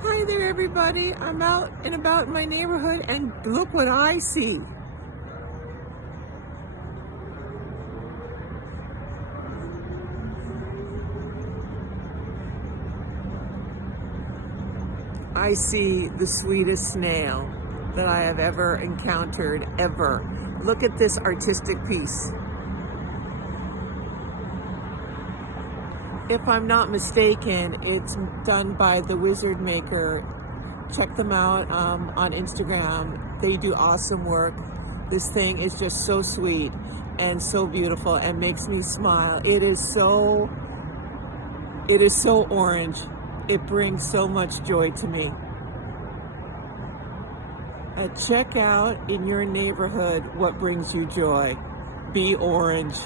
Hi there, everybody. I'm out and about in my neighborhood, and look what I see. I see the sweetest snail that I have ever encountered, ever. Look at this artistic piece. If I'm not mistaken, it's done by the Wizard Maker. Check them out on Instagram. They do awesome work. This thing is just so sweet and so beautiful and makes me smile. It is so orange. It brings so much joy to me. Check out in your neighborhood what brings you joy. Be orange.